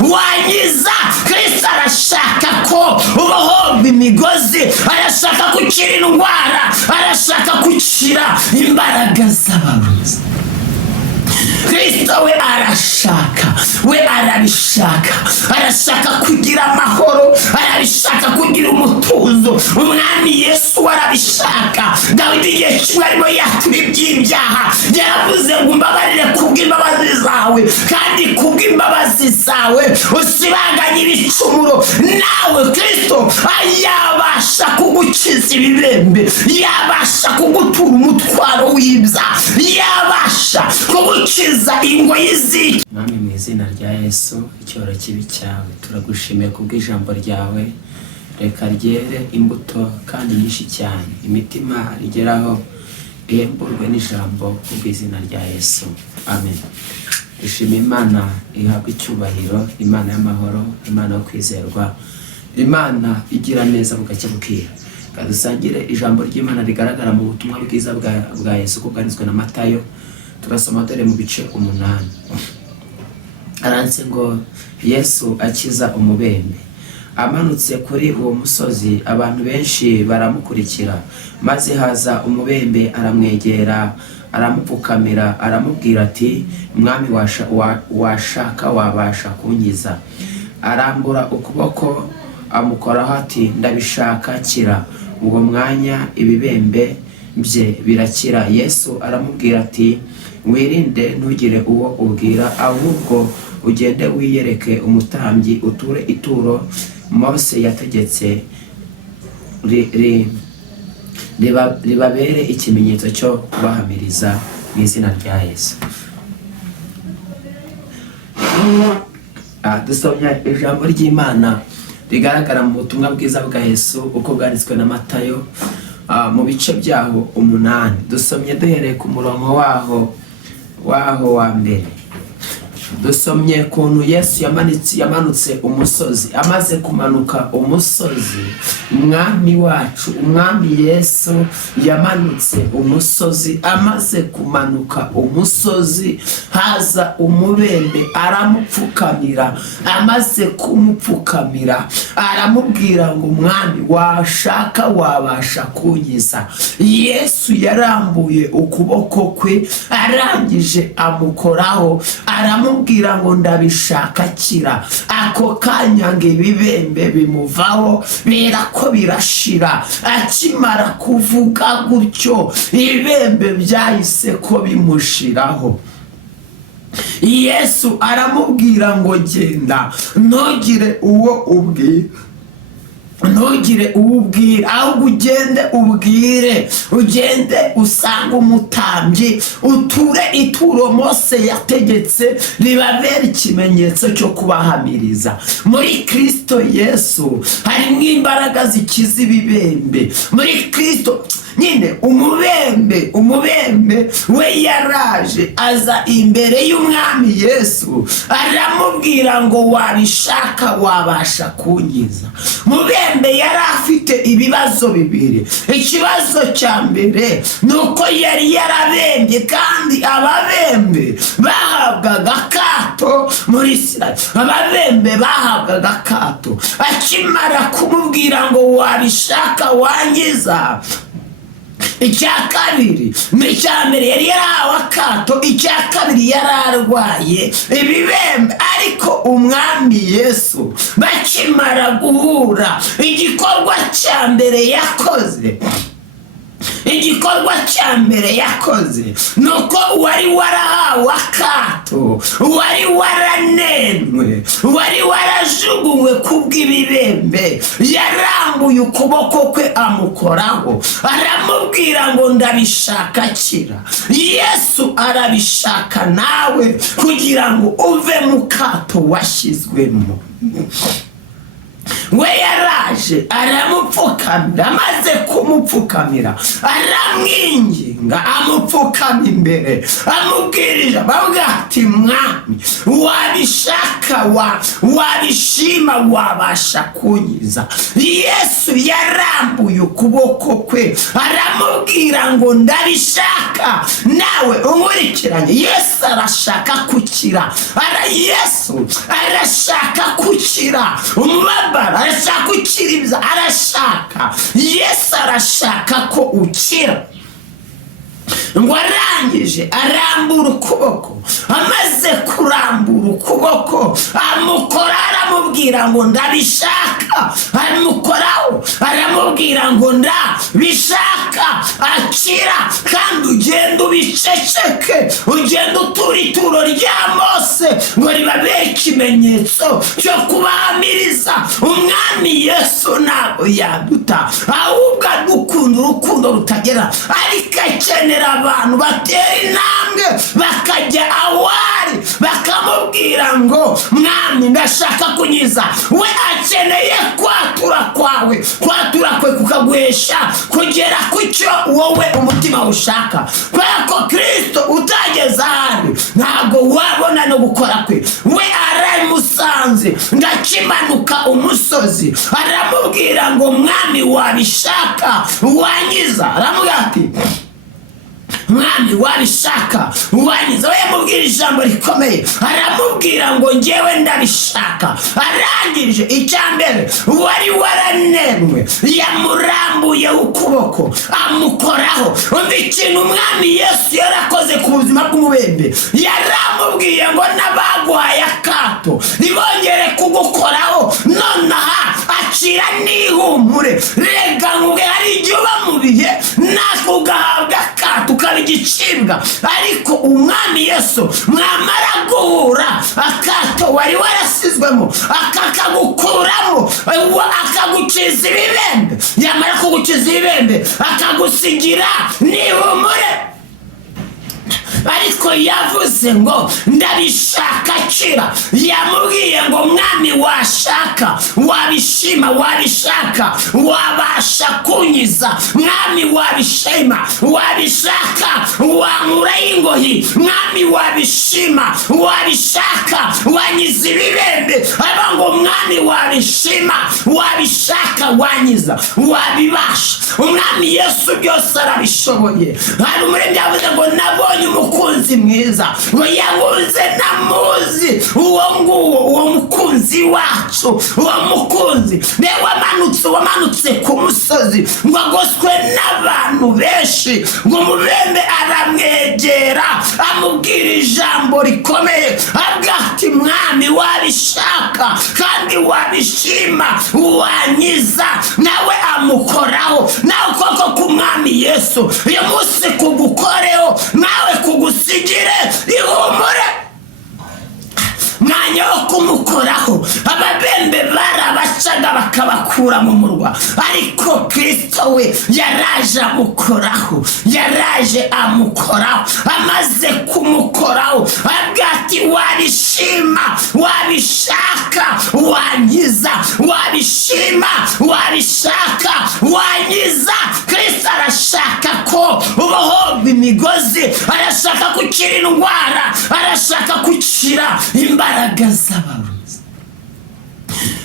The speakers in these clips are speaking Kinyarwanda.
wanyiza. Kristo arashaka ko ubohorwa imigozi, arashaka gukira indwara, arashaka gukira imbaraga z'abarozi. Kristo we arashaka, we arabishaka, arashaka kugira amahoro, arabishaka kugira umutuzo. Umwami Yesu arabishaka. Dawidi igihe kimwe arimo yatura iby'ibyaha yaravuze ngo umbabarire kubw'imbabazi zawe, kandi kubw'imbabazi zawe usibanganye ibicumuro. Nawe Kristo yabasha kugukiza ibibembe, yabasha kugutura umutwaro w'ibyaha, yabasha kugukiza ingoyi z'iki. Mwami mu izina rya Yesu, icyoro kibi cyawe turagushimiye kubw'ijambo ryawe. Reka ryere imbuto kandi nyinshi cyane, imitima rigeraho ihemburwe n'ijambo kubw'izina rya Yesu, amen. Dushima Imana, ihabwa icyubahiro, Imana y'amahoro, Imana yo kwizerwa, Imana igira neza bugacya bukira. Kadusangire ijambo ry'Imana rigaragara mu butumwa bwiza bwa Yesu uko bwanditswe na Matayo. Turasoma dore mu bice 8. Aranditse ngo Yesu akiza umubembe. Amanutse kuri uwo musozi, abantu benshi baramukurikira. Maze haza umubembe aramwegera, aramupfukamira, aramubwira ati, Mwami washaka wabasha kunkiza. Arambura ukuboko amukoraho ati, Ndabishaka, kira. Uwo mwanya ibibembe bye birakira. Yesu aramubwira ati, wirinde ntugire uwo ubwira, ahubwo ugende wiyereke umutambyi, uture ituro Mose yategetse, ribabere ikimenyetso cyo kubahamiriza mu izina rya Yesu. Dusomye ijambo ry'Imana rigaragara mu butumwa bwiza bwa Yesu uko bwanditswe na Matayo mu bice byaho 8. Dusomye duhereye ku murongo waho wa mbere. Dusomye kuntu Yesu yamanutse umusozi. Amaze kumanuka umusozi, Umwami wacu, Umwami Yesu yamanutse umusozi. Amaze kumanuka umusozi, haza umubembe aramupfukamira. Amaze kumupfukamira, aramubwira ngo, Mwami washaka wabasha kunkiza. Yesu yarambuye ukuboko kwe, arangije amukoraho, aramubwira ngo, Ndabishaka, kira. Ako kanya ngo ibibembe bimuvaho, birako birashira. Akimara kuvuga gutyo, ibibembe byahise ko bimushiraho. Yesu aramubwira ngo, genda ntugire uwo ubwira, ntugire uwubwira, ahubwo ugende usanga umutambyi, uture ituro Mose yategetse, ribabera ikimenyetso cyo kubahamiriza. Muri Kristo Yesu harimo imbaraga zikiza ibibembe. Muri Kristo nyine umubembe we yaraje aza imbere y'Umwami Yesu, aramubwira ngo, wabishaka wabasha kunkiza. Mubembe yari afite ibibazo bibiri. Ikibazo cya mbere nuko yari yarabembye, kandi ababembe bahabwaga akato muri Isirayeli. Ababembe bahabwaga akato. Akimara kumubwira ngo, wabishaka wankiza, icya kabiri n'icya mbere yari yarahawe akato, icya kabiri yari arwaye ibibembe. Ariko Umwami Yesu bakimara guhura, igikorwa cya mbere yakoze nuko wari warahawe akato, wari waranenwe, wari warajugunywe kubw'ibibembe, yarambuye ukuboko kwe amukoraho, aramubwira ngo, Ndabishaka, kira. Yesu arabishaka nawe kugira ngo uve mu kato washyizwemo. We yaraje aramupfukamira. Amaze kumupfukamira, aramwinginga, amupfukama imbere, amubwirije, bavuga ati, Mwami wabishaka wabishima wabasha kunkiza. Yesu yarambuye ukuboko kwe, aramubwira ngo, Ndabishaka. Nawe unkurikiranye, Yesu arashaka kukira. Yesu arashaka gukira umubabaro, arashaka gukira arashaka. Yesu arashaka ko ukira. Ngo arangije arambura ukuboko, amaze kurambura ukuboko amukora, aramubwira ngo ndabishaka. Amukoraho aramubwira ngo ndabishaka, akira. Kandi ugenda ubiceceke, ugenda utura ituro rya Mose ngo ribabere ikimenyetso cyo kubahamiriza. Umwami Yesu ntabwo yaduta, ahubwo adukunda urukundo rutagera, ariko akenera abantu batera intambwe bakajya awari, bakamubwira ngo mwami ndashaka kunyiza. We akeneye kwatura kwawe, kwatura kwe kukaguhesha kugera ku cyo wowe umutima ushaka. Kubera ko Kristo utageze ahandi ntabwo wabona no gukora kwe. We aramusanze ndakimanuka umusozi, aramubwira ngo mwami wabishaka wanyiza. Aramubwira ati mwami wabishaka wanyiza. We yamubwira ijambo rikomeye, aramubwira ngo njyewe ndabishaka. Arangije icyambere wari waranemwe yamurambuye ukuboko amukoraho. Umva ikintu umwami Yesu yarakoze ku buzima bw'umubembe. Yaramubwiye ngo n'abaguhaye akato ntibongere kugukoraho, nonaha akira n'ihumure. Rega ngo hari igihe uba mu bihe natwe ugahabwa akato ukaba igicibwa, ariko umwami Yesu mwamara guhura akato wari warasizwemo akakagukuramo, akagukiza ibibembe. Yamara kugukiza ibibembe akagusigira n'ihumure. Ariko yavuze ngo ndabishaka akira. Yamubwiye ngo mwami washaka wabishima, wabishaka wabasha kunyiza. Mwami wabishima wabishaka wankuraho ingoyi. Mwami wabishima wabishaka wanyiza ibibembe. Aba ngo mwami wabishima wabishaka wanyiza, wabibasha. Umwami Yesu byose arabishoboye. Hari umuremyi yavuze ngo nabonye umukunzi mwiza, ngo yaguze namuzi. Uwo nguwo, uwo mukunzi wacu, uwo mukunzi ne wamanutse ku musozi ngo agoswe n'abantu benshi. Ngo umubembe aramwegera amubwira ijambo rikomeye, avuga ati mwami wabishaka kandi wabishima wanyiza. Nawe amukoraho. Nawe ukuboko k'umwami Yesu uyu munsi kugukoreho, nawe kugusigire ihumure. Mwanya wo kumukoraho ababembe barabacaga bakabakura mu murwa, ariko Kristo we yaraje amukoraho, yaraje amukoraho. Amaze kumukoraho avuga ati wabishima wabishaka wanyiza, wabishima wabishaka wanyiza. Kristo arashaka ko ubohorwa imigozi, arashaka gukira indwara, arashaka gukira imbaraga z'abarozi.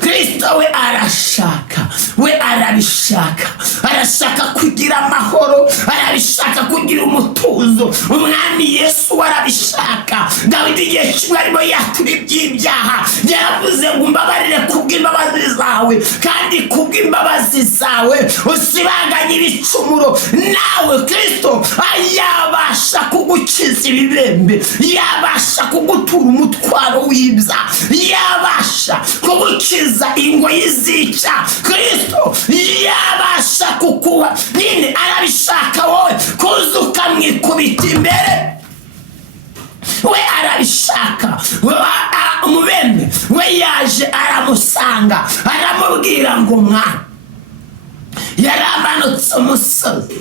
Kristo we arashaka, we arabishaka, arashaka kugira amahoro, arabishaka kugira umutuzo. Umwami Yesu arabishaka. Dawidi igihe kimwe arimo yatura iby'ibyaha yaravuze ngo umbabarire kubw'imbabazi zawe, kandi kubw'imbabazi zawe usibanganye ibicumuro. Nawe Kristo yabasha kugukiza ibibembe, yabasha kugutura umutwaro w'ibyaha, yabasha kugukiza ingoyi zica. Kristo yabasha kukuha nyine, arabishaka wowe kuza ukamwikubita imbere. We arabishaka. Umubembe we yaje aramusanga, aramubwira ngo mwana. Yaramanutse umusozi,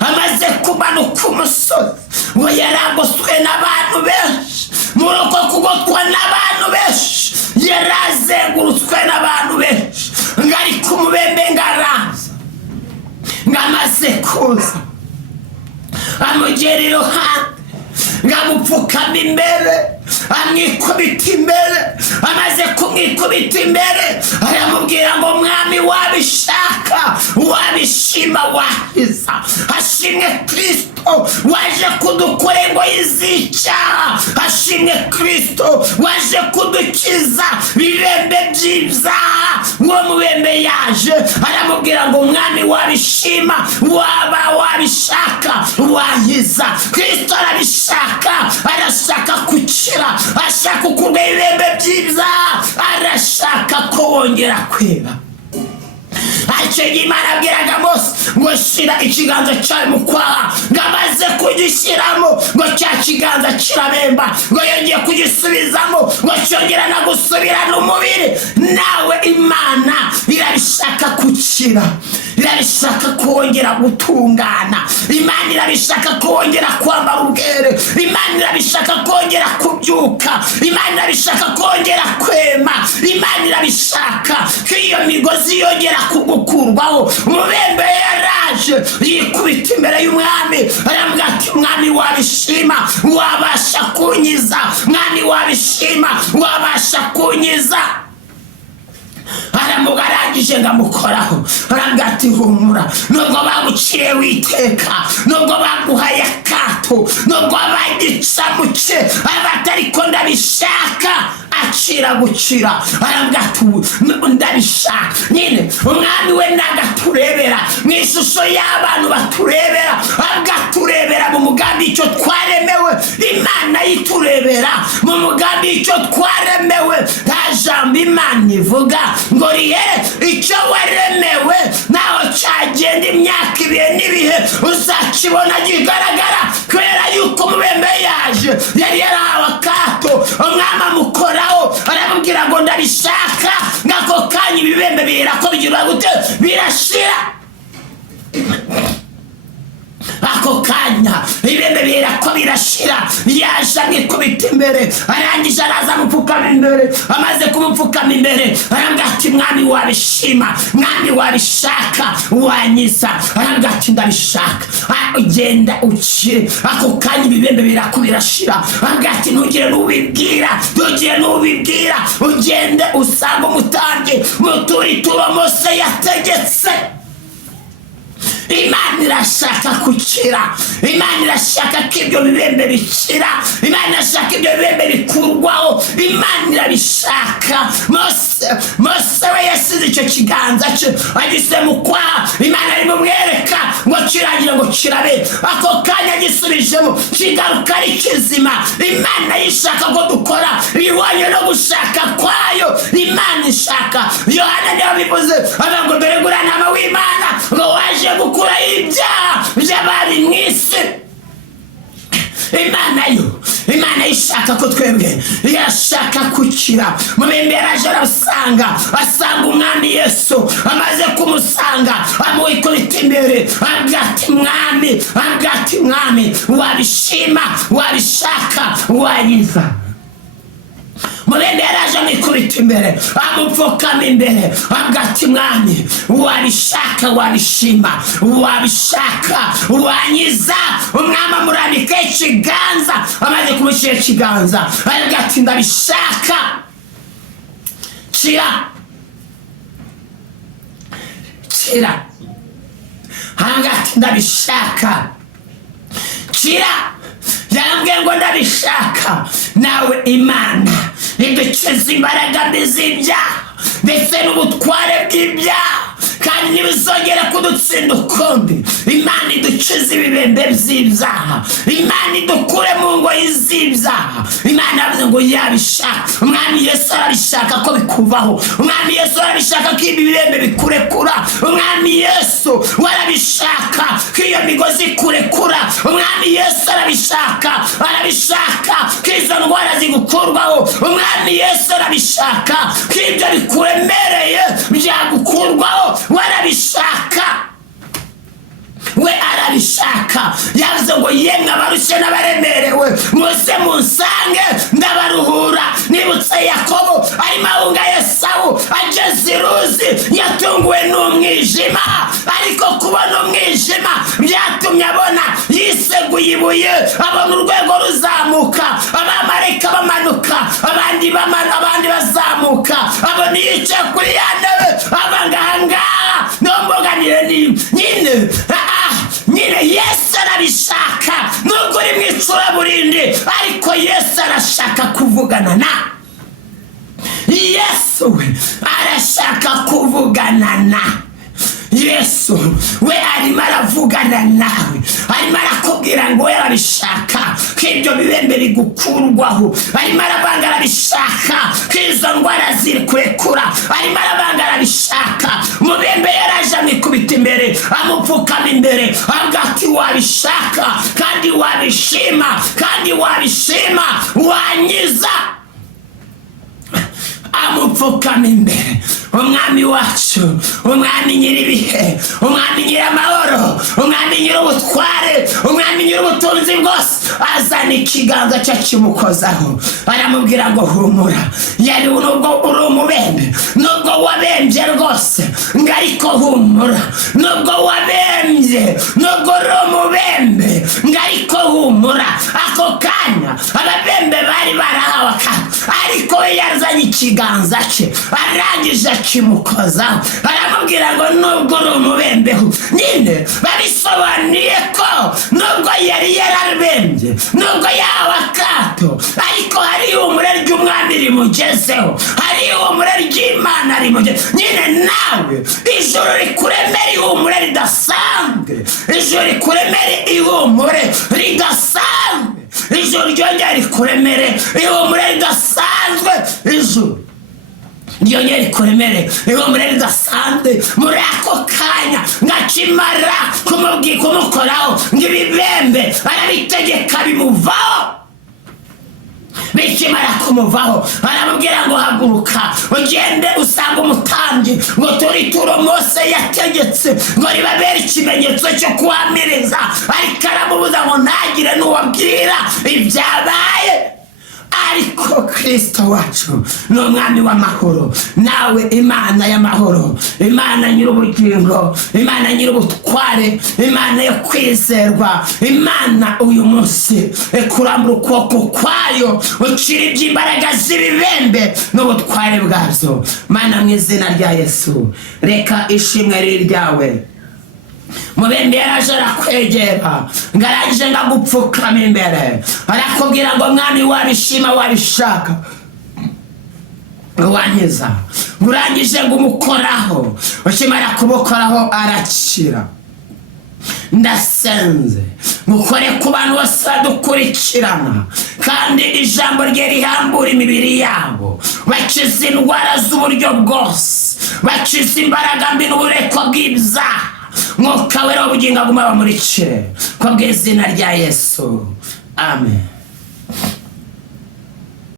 amaze kumanuka umusozi ngo yaragoswe n'abantu benshi. Muri uko kugotwa n'abantu benshi yarazengurutswe n'abantu benshi. Ngo ariko umubembe ngo araza, ngo amaze kuza amugera iruhande, ngo amupfukama imbere, amwikubita imbere. Amaze kumwikubita kumwikubita imbere aramubwira ngo mwami wabishaka wabishima wahiza. Hashimwe Kristo waje kudukura ingoyi z'icyaha. Hashimwe Kristo waje kudukiza ibibembe by'ibyaha. Uwo mubembe yaje aramubwira ngo mwami wabishima waba wabishaka wahiza. Kristo arabishaka, arashaka gukira, ashaka kukurwa ibibembe by'ibyaha, arashaka ko wongera kwera. Icyo Imana abwiraga Mose ngo shira ikiganza cyawe mu kwaha, ngo amaze kugishyiramo ngo cya kiganza kirabemba, ngo yongeye kugisubizamo ngo cyongera no gusubirana umubiri. Nawe Imana irabishaka gukira, irabishaka kongera gutungana. Imana irabishaka kongera kwambara ubwere. Imana irabishaka kongera kubyuka. Imana irabishaka kongera kwema. Imana irabishaka ko iyo migozi yongera kugukurwaho. Umubembe yaraje yikubita imbere y'umwami aramubwira ati mwami wabishima wabasha kunyiza, mwami wabishima wabasha kunyiza. Aramugaragije ngamukoraho arambwira ati humura, nubwo baguciye witeka, nubwo baguhaye akato, nubwo bagica muke, abatariko ndabishaka akira gukira. Arambwira ati ndabishaka. Nyine umwami we nagaturebera mu ishusho y'abantu baturebera, agaturebera mu mugambi icyo twaremewe. Imana yiturebera mu mugambi icyo twaremewe. Nta jambo Imana ivuga ngo rihere icyo waremewe, naho cyagenda imyaka ibihe n'ibihe uzakibona kigaragara, kubera yuko umubembe yaje yari yarahawe akato. Umwami amukoraho aramubwira ngo ndabishaka. Ngako kanya ibibembe birako bigira gute birashira. Ako kanya ibibembe birako birashira. Yaje amwikubita imbere, arangije araza amupfukama imbere. Amaze kumupfukama imbere arambwira ati mwami wabishima, mwami wabishaka wanyiza. Arambwira ati ndabishaka, ugenda ukire. Ako kanya ibibembe birako birashira. Arambwira ati ntugire n'ubibwira, ntugire n'ubibwira, ugende usanga umutambyi mutura ituro Mose yategetse. Imana irashaka gukira. Imana irashaka ko ibyo bibembe bikira. Imana irashaka ibyo bibembe bikurwaho. Imana irabishaka. Mose we yasize icyo kiganza cye agise mu kwaha. Imana irimumwereka ngo kirangira ngo kirabe. Ako kanya gisubijemo kigaruka ari kizima. Imana yishaka ko dukora ibihwanye no gushaka kwayo. Imana ishaka. Yohana niwe bivuze avuga ngo dore nguriya ntama w'Imana ngo waje gukura ibyaha by'abari mu isi. Imana ishaka ko twebwe yashaka gukira. Mubembe yaraje arasanga, asanga umwami Yesu. Amaze kumusanga amwikubita imbere arambwira ati mwami wabishima wabishaka wanyiza. Mubembe yaraje amwikubita imbere amupfukama imbere arambwira ati mwami wabishaka wabishima wabishaka wanyiza. Umwami amurambika ikiganza. Amaze kumushyira ikiganza arambwira ati ndabishaka kira. Arambwira ati ndabishaka kira. Yarambwiye ngo ndabishaka. Nawe Imana idukiza imbaraga mbi z'ibyaha ndetse n'ubutware bw'ibyaha, kandi ntibizongera kudutsinda ukundi. Imana idukiza ibibembe by'ibyaha. Imana idukure mu ngoyi z'ibyaha. Imana yavuze ngo yabishaka. Umwami Yesu arabishaka ko bikuvaho. Umwami Yesu arabishaka ko ibi bibembe bikurekura. Umwami Yesu warabishaka ko iyo migozi ikurekura. Umwami Yesu arabishaka ko izo ndwara zigukurwaho. Umwami Yesu arabishaka ko ibyo bikuremereye byagukurwaho. Warabishaka, we arabishaka. Yavuze ngo yemwe abarushye n'abaremerewe muze munsange ndabaruhura. Nibutse Yakobo arimo ahunga Esawu ageze i Luzi, yatunguwe n'umwijima, ariko kubona umwijima byatumye abona yiseguye ibuye. Abona urwego ruzamuka, abamarayika bamanuka, abandi bazamuka. arashaka kuvugana na Yesu we arashaka kuvugana na Yesu we arimo aravugana nawe, arimo arakubwira ngo yarabishaka ko ibyo bibembe bigukurwaho, arimo arabanga arabishaka ko izo ndwara ziri kurekura, arimo arabanga arabishaka. Umubembe yaraje amwikubita imbere, amupfukama imbere, avuga ati wabishaka kandi wabishima, kandi wabishima wanyiza. Amupfukama imbere umwami wacu, umwami nyiribihe, umwami nyiramahoro, umwami nyirubutware, umwami nyirubutunzi bwose, azana ikiganza cye kimukozaho, aramubwira ngo humura. Yari nubwo uri umubembe, nubwo wabembye rwose, ngo ariko humura. Nubwo wabembye, nubwo uri umubembe, ngo ariko humura. Ako kanya ababembe bari barahawe akanya, ariko we yazanye ikiganza cye, arangije akimukozaho, aramubwira ngo nubwo uri umubembeho. Nyine babisobanuye ko nubwo yari yarabembye, nubwo yahawe akato, ariko hari ihumure ry'umwami rimugezeho, hari ihumure ry'Imana rimugezeho. Nyine nawe ijuru rikuremere ihumure ridasanzwe, ijuru rikuremere ihumure ridasanzwe, ijuru ryongera rikuremere ihumure ridasanzwe, ijuru ryongera rikuremere ihumure ridasanzwe. Muri ako kanya ngakimara kumukoraho ngo ibibembe arabitegeka bimuvaho. Bikimara kumuvaho aramubwira ngo haguruka ugende usanga umutambyi, ngo turi turo Mose yategetse ngo ribabere ikimenyetso cyo kuhamiriza, ariko aramubuza ngo ntagire n'uwabwira ibyabaye. Ariko Kristo wacu ni umwami w'amahoro, nawe Imana y'amahoro, Imana nyir'ubugingo, Imana nyir'ubutware, Imana yo kwizerwa, Imana uyu munsi kurambura ukuboko kwayo ukira iby'imbaraga z'ibibembe n'ubutware bwazo. Mana mu izina rya Yesu, reka ishimwe riri ryawe. Mubembe yaraje arakwegera, ngarangije ngagupfukama imbere, arakubwira ngo mwami wabishima wabishaka wanyiza. Urangije ngo umukoraho, ukimara kumukoraho arakira. Ndasenze mukore ku bantu bose badukurikirana, kandi ijambo rye rihambura imibiri yabo, bakiza indwara z'uburyo bwose, bakiza imbaraga mbi n'uburetwa bw'ibyaha. Mwuka wera w'ubugingo aguma bamurikire, ku bw'izina rya Yesu, amen.